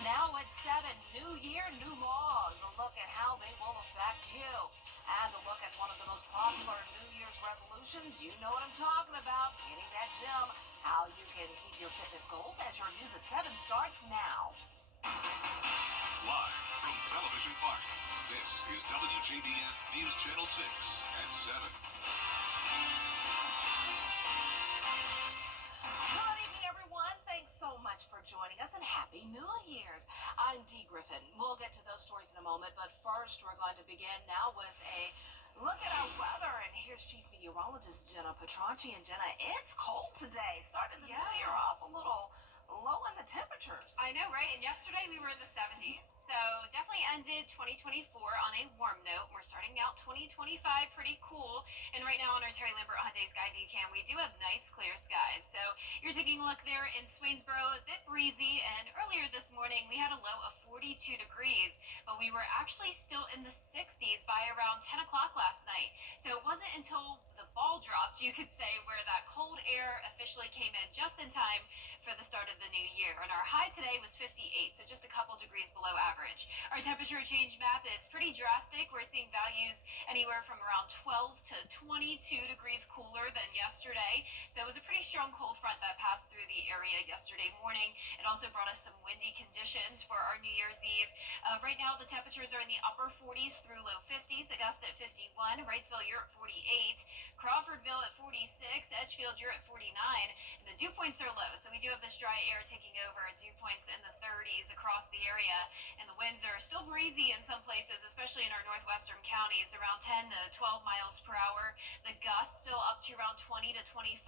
Now at 7, new year, new laws. A look at how they will affect you. And a look at one of the most popular New Year's resolutions. You know what I'm talking about. Hitting that gym. How you can keep your fitness goals as your news at 7 starts now. Live from Television Park, this is WJBF News Channel 6 at 7. Good evening, everyone. Thanks so much for joining us and Happy New Year's. I'm Dee Griffin. We'll get to those stories in a moment, but first we're going to begin now with a look at our weather. And here's Chief Meteorologist Jenna Petranci. And Jenna, it's cold today. Starting the new year off a little low in the temperatures. I know, right? And yesterday we were in the 70s. So definitely ended 2024 on a warm note. We're starting out 2025 pretty cool. And right now on our Terry Lambert Hyundai Sky View Cam, we do have nice clear skies. So you're taking a look there in Swainsboro, a bit breezy. And earlier this morning we had a low of 42 degrees, but we were actually still in the 60s by around 10 o'clock last night. So it wasn't until the ball dropped, you could say, where that cold air officially came in just in time for the start of the new year. And our high today was 58, so just a couple degrees below average. Our temperature change map is pretty drastic. We're seeing values anywhere from around 12 to 22 degrees cooler than yesterday. So it was a pretty strong cold front that passed through the area yesterday morning. It also brought us some windy conditions for our New Year's Eve. Right now the temperatures are in the upper 40s through low 50s. Augusta at 51, Wrightsville you're at 48, Crawfordville at 46, Edgefield you're at 49, and the dew points are low. So we do have this dry air taking over, and dew points in the 30s across the area. And the winds are still breezy in some places, especially in our northwestern counties, around 10 to 12 miles per hour. The gusts still up to around 20 to 25.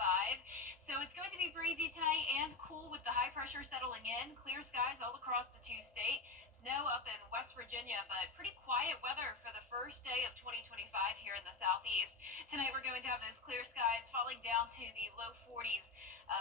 So it's going to be breezy tonight and cool with the high pressure settling in. Clear skies all across the two-state. Snow up in West Virginia, but pretty quiet weather for the first day of 2025 here in the southeast. Tonight we're going to have those clear skies falling down to the low 40s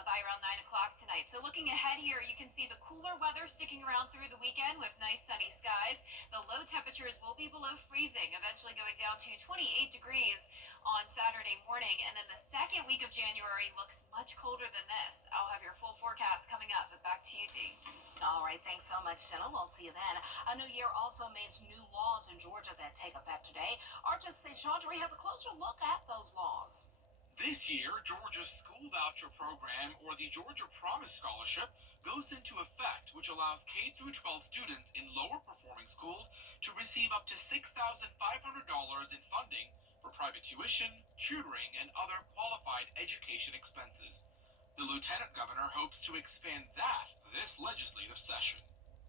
by around 9 o'clock tonight. So looking ahead here, you can see the cooler weather sticking around through the weekend with nice sunny skies. The low temperatures will be below freezing, eventually going down to 28 degrees on Saturday morning. And then the second week of January looks much colder than this. I'll have your full forecast coming up, but back to you, Dee. All right, thanks so much, Jenna. We'll see you then. A new year also means new laws in Georgia that take effect today. Our Chandra has a closer look at those laws. This year, Georgia's school voucher program, or the Georgia Promise Scholarship, goes into effect, which allows K through 12 students in lower performing schools to receive up to $6,500 in funding for private tuition, tutoring, and other qualified education expenses. The lieutenant governor hopes to expand that this legislative session.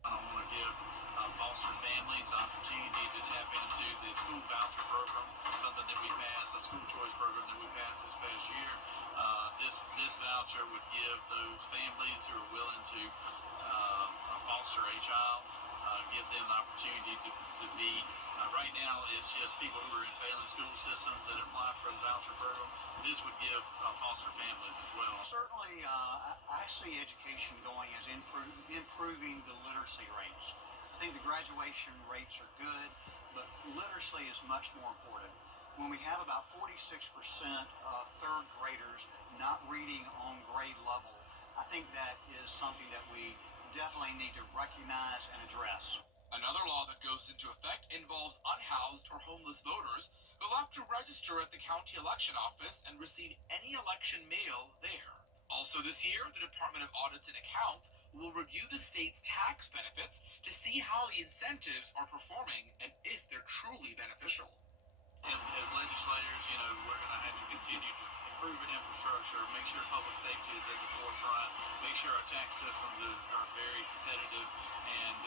I want to give foster families the opportunity to tap into the school voucher program, something that we passed, a school choice program that we passed this past year. This voucher would give those families who are willing to foster a child, give them the opportunity to be, right now it's just people who are in failing school systems that apply for the voucher program. This would give foster families as well. Certainly, I see education going as improving the literacy rates. I think the graduation rates are good, but literacy is much more important. When we have about 46% of third graders not reading on grade level, I think that is something that we definitely need to recognize and address. Another law that goes into effect involves unhoused or homeless voters who'll have to register at the county election office and receive any election mail there. Also this year, the Department of Audits and Accounts will review the state's tax benefits to see how the incentives are performing and if they're truly beneficial. As legislators, we're going to have to continue to improve infrastructure, make sure public safety is at the forefront, make sure our tax systems are very competitive, and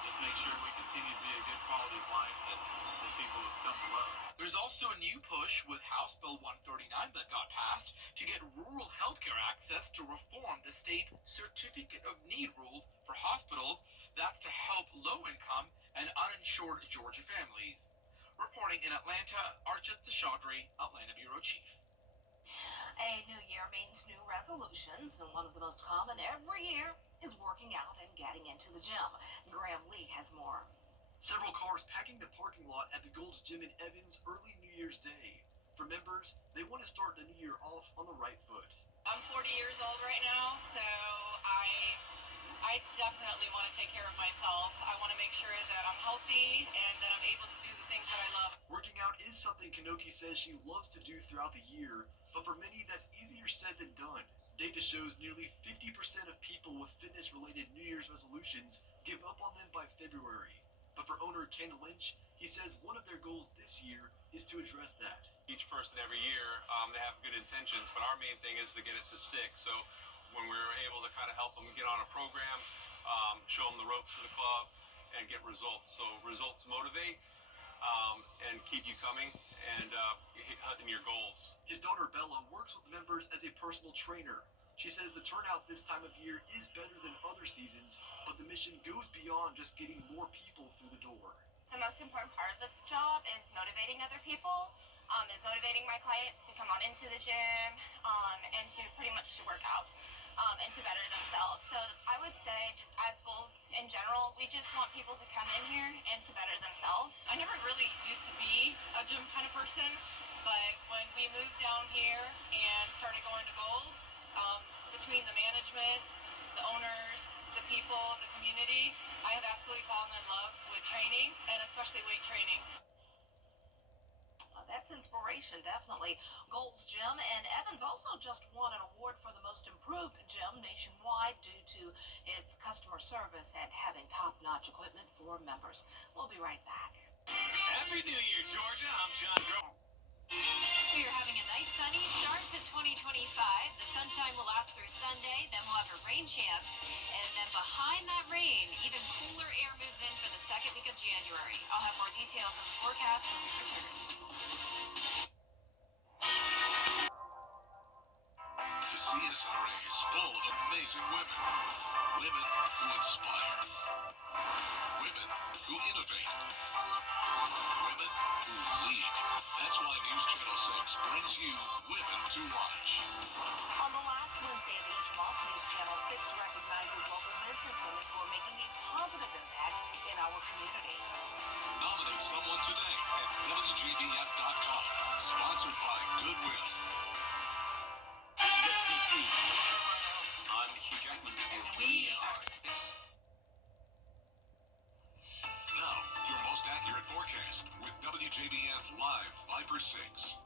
just make sure we continue to be a good quality of life that people have come to love. There's also a new push with House Bill 139 that got passed to get rural healthcare access to reform the state's Certificate of Need rules for hospitals. That's to help low-income and uninsured Georgia families. Reporting in Atlanta, Archit Chaudhry, Atlanta Bureau Chief. A new year means new resolutions, and one of the most common every year is working out and getting into the gym. Graham Lee has more. Several cars packing the parking lot at the Gold's Gym in Evans early New Year's Day. For members, they want to start the new year off on the right foot. I'm 40 years old right now, so I I definitely want to take care of myself. I want to make sure that I'm healthy and that I'm able to do the things that I love. Working out is something Kanoki says she loves to do throughout the year, but for many that's easier said than done. Data shows nearly 50% of people with fitness-related New Year's resolutions give up on them by February. But for owner Ken Lynch, he says one of their goals this year is to address that. Each person every year, they have good intentions, but our main thing is to get it to stick. So when we're able to kind of help them get on a program, show them the ropes of the club, and get results. So results motivate and keep you coming and hitting your goals. His daughter Bella works with members as a personal trainer. She says the turnout this time of year is better than other seasons, but the mission goes beyond just getting more people through the door. The most important part of the job is motivating other people, is motivating my clients to come on into the gym and to pretty much to work out and to better themselves. So I would say just as goals in general, we just want people to come in here and to better themselves. I never really used to be a gym kind of person, but when we moved down here and started going to Golds, between the management, the owners, the people, the community, I have absolutely fallen in love with training and especially weight training. That's inspiration, definitely. Gold's Gym, and Evans also just won an award for the most improved gym nationwide due to its customer service and having top-notch equipment for members. We'll be right back. Happy New Year, Georgia. I'm John Grover. We are having a nice sunny start to 2025. The sunshine will last through Sunday, then we'll have a rain chance. And then behind that rain, even cooler air moves in for the second week of January. I'll have more details on the forecast when we return. The CSRA is full of amazing women. Women who inspire. Women who innovate. Women who lead. That's why News Channel 6 brings you Women to Watch. On the last Wednesday of each month, News Channel 6 recognizes local businesswomen who are making a positive impact in our community. Nominate someone today at WJBF.com. Sponsored by Goodwill. WTT. I'm Hugh Jackman, and we are Now, your most accurate forecast with WJBF Live Viper 6.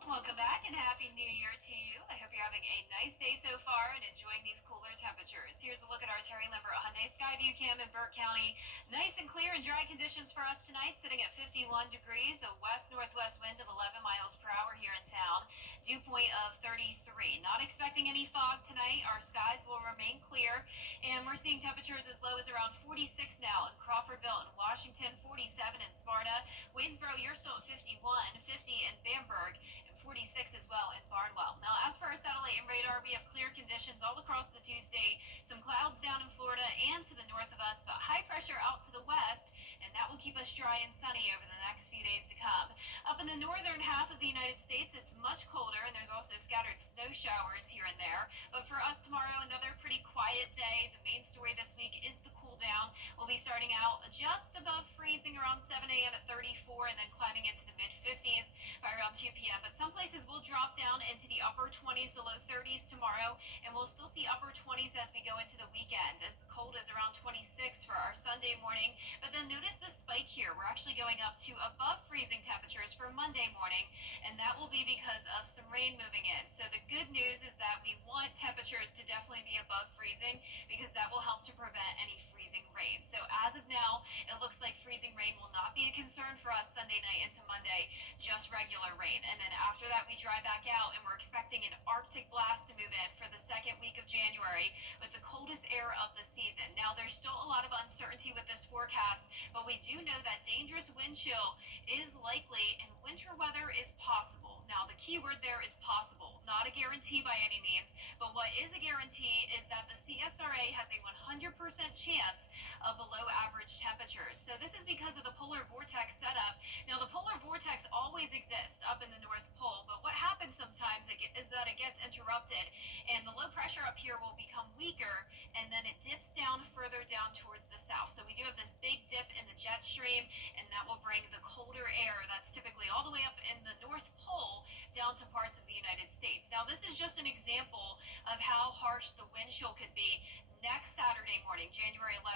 Welcome back and Happy New Year to you. I hope you're having a nice day so far and enjoying these cooler temperatures. Here's a look at our Terry Limbert Hyundai Skyview Cam in Burke County. Nice and clear and dry conditions for us tonight, sitting at 51 degrees, a west-northwest wind of 11 miles per hour here in town. Dew point of 33. Not expecting any fog tonight. Our skies will remain clear, and we're seeing temperatures as low as around 46 now in Crawfordville and Washington, 47 in Sparta. Waynesboro, you're still at 51, 50 in Bamberg, and 46 as well in Barnwell. Now, as for our satellite and radar, we have clear conditions all across the two-state. Some clouds down in Florida and to the north of us, but high pressure out to the west, and that will keep us dry and sunny over the next few days to come. Up in the northern half of the United States, it's much colder, and there's also scattered snow showers here and there. But for us tomorrow, another pretty quiet day. The main story this week is the cool down. We'll be starting out just above freezing around 7 a.m. at 34, and then climbing into the mid-50s by around 2 p.m. But some places will drop down into the upper 20s to low 30s tomorrow, and we'll still see upper 20s as we go into the weekend, as cold as around 26 for our Sunday morning. But then notice the spike here. We're actually going up to above freezing temperatures for Monday morning, and that will be because of some rain moving in. So the good news is that we want temperatures to definitely be above freezing, because that will help to prevent any freezing rain. So as of now, it looks like freezing rain will not be a concern for us Sunday night into Monday, just regular rain. And then after that, we dry back out, and we're expecting an Arctic blast to move in for the second week of January with the coldest air of the season. Now, there's still a lot of uncertainty with this forecast, but we do know that dangerous wind chill is likely and winter weather is possible. Now, the key word there is possible, not a guarantee by any means, but what is a guarantee is that the CSRA has a 100% chance of below average temperatures. So this is because of the polar vortex setup. Now, the polar vortex always exists up in the North Pole, but what happens sometimes is that it gets interrupted, and the low pressure up here will become weaker, and then it dips down further down towards the south. So we do have this big dip in the jet stream, and that will bring the colder air that's typically all the way up in the North Pole down to parts of the United States. Now, this is just an example of how harsh the wind chill could be next Saturday morning, January 11th.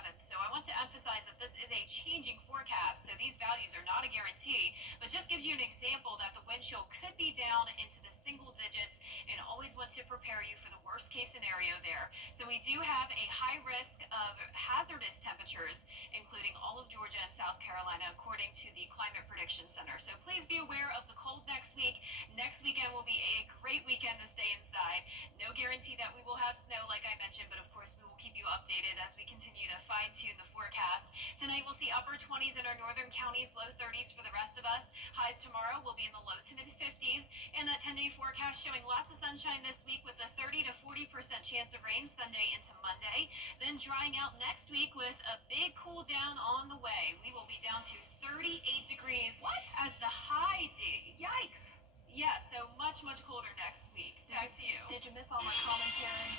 changing forecast, so these values are not a guarantee, but just gives you an example that the wind chill could be down into the single digits, and always want to prepare you for the worst case scenario there. So we do have a high risk of hazardous temperatures, including all of Georgia and South Carolina, according to the Climate Prediction Center. So please be aware of the cold next week. Next weekend will be a great weekend to stay inside. No guarantee that we will have snow, like I mentioned, but of course we will keep you updated as we continue to fine-tune the forecast. Tonight we'll see upper 20s in our northern counties, low 30s for the rest of us. Highs tomorrow will be in the low to mid 50s, and that 10-day forecast showing lots of sunshine this week with a 30 to 40% chance of rain Sunday into Monday, then drying out next week with a big cool down on the way. We will be down to 38 degrees as the high D. Yikes! Yeah, so much colder next week. Back to you. Did you miss all my commentary?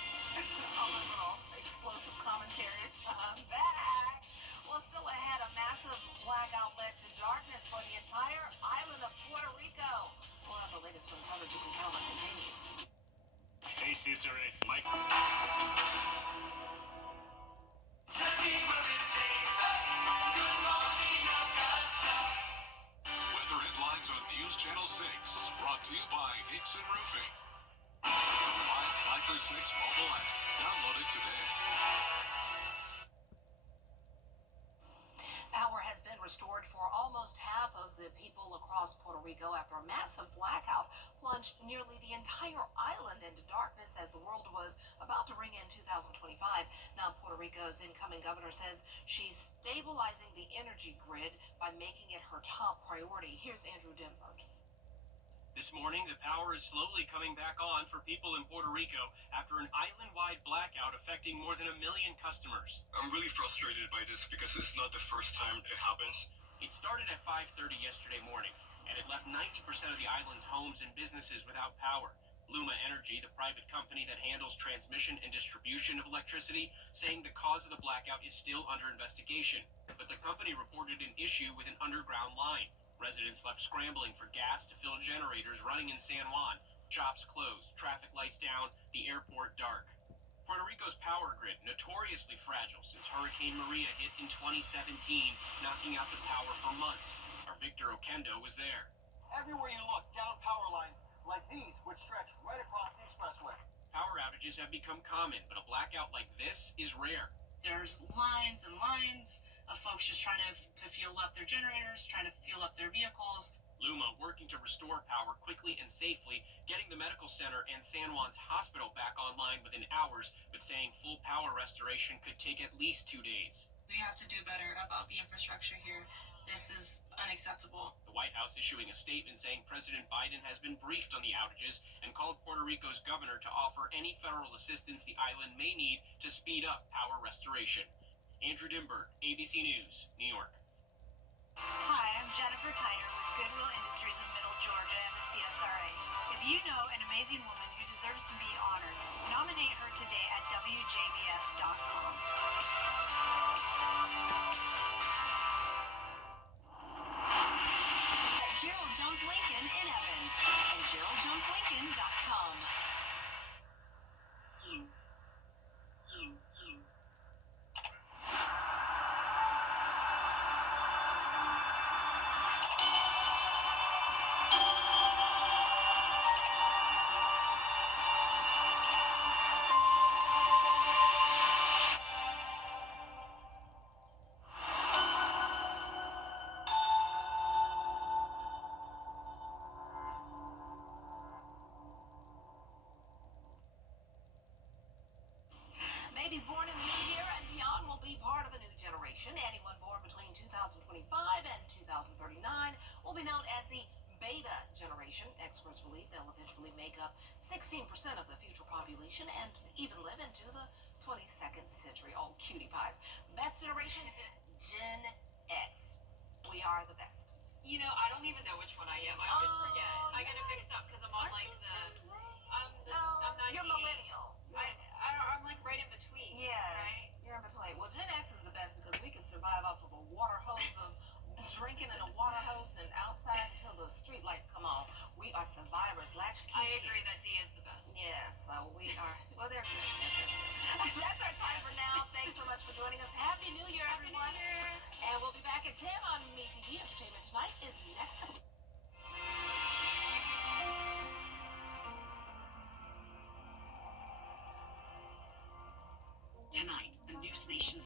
All my little explosive commentaries? I'm back. Well, still ahead, a massive blackout led to darkness for the entire island of Puerto Rico. We'll have the latest from coverage you can count on continues. Hey, CSRA, Mike. Weather headlines on News Channel 6, brought to you by Nixon Roofing. The Live 536 mobile app. Download it today. Power has been restored for almost half of the people across Puerto Rico after a massive blackout plunged nearly the entire island into darkness as the world was about to ring in 2025. Now, Puerto Rico's incoming governor says she's stabilizing the energy grid by making it her top priority. Here's Andrew Dimbert. This morning, the power is slowly coming back on for people in Puerto Rico after an island-wide blackout affecting more than 1 million customers. I'm really frustrated by this because it's not the first time it happens. It started at 5:30 yesterday morning, and it left 90% of the island's homes and businesses without power. Luma Energy, the private company that handles transmission and distribution of electricity, saying the cause of the blackout is still under investigation. But the company reported an issue with an underground line. Residents left scrambling for gas to fill generators running in San Juan. Shops closed, traffic lights down, the airport dark. Puerto Rico's power grid, notoriously fragile since Hurricane Maria hit in 2017, knocking out the power for months. Our Victor Oquendo was there. Everywhere you look, down power lines like these would stretch right across the expressway. Power outages have become common, but a blackout like this is rare. There's lines and lines of folks just trying to fuel up their generators, trying to fuel up their vehicles. Luma working to restore power quickly and safely, getting the medical center and San Juan's hospital back online within hours, but saying full power restoration could take at least 2 days. We have to do better about the infrastructure here. This is unacceptable. The White House issuing a statement saying President Biden has been briefed on the outages and called Puerto Rico's governor to offer any federal assistance the island may need to speed up power restoration. Andrew Dimbert, ABC News, New York. Hi, I'm Jennifer Tyner with Goodwill Industries of Middle Georgia and the CSRA. If you know an amazing woman who deserves to be honored, nominate her today at WJBF.com. Gerald Jones Lincoln in Evans and GeraldJonesLincoln.com. Babies born in the new year and beyond will be part of a new generation. Anyone born between 2025 and 2039 will be known as the Beta generation. Experts believe they'll eventually make up 16% of the future population and even live into the 22nd century. Oh, cutie pies. Best generation, Gen X. We are the best. You know, I don't even know which one I am. I always forget. I get it mixed up because I'm on Aren't like you the. Gen Z? I'm You're 98. millennial. I'm like right in between. Yeah, Right? you're in between. Well, Gen X is the best because we can survive off of a water hose of drinking in a water hose and outside until the street lights come on. We are survivors, latchkey I agree kids. that D is the best. Yes, so we are. Well, they're good. They're good too. That's our time for now. Thanks so much for joining us. Happy New Year, everyone. And we'll be back. Back at 10 on MeTV Entertainment Tonight is next.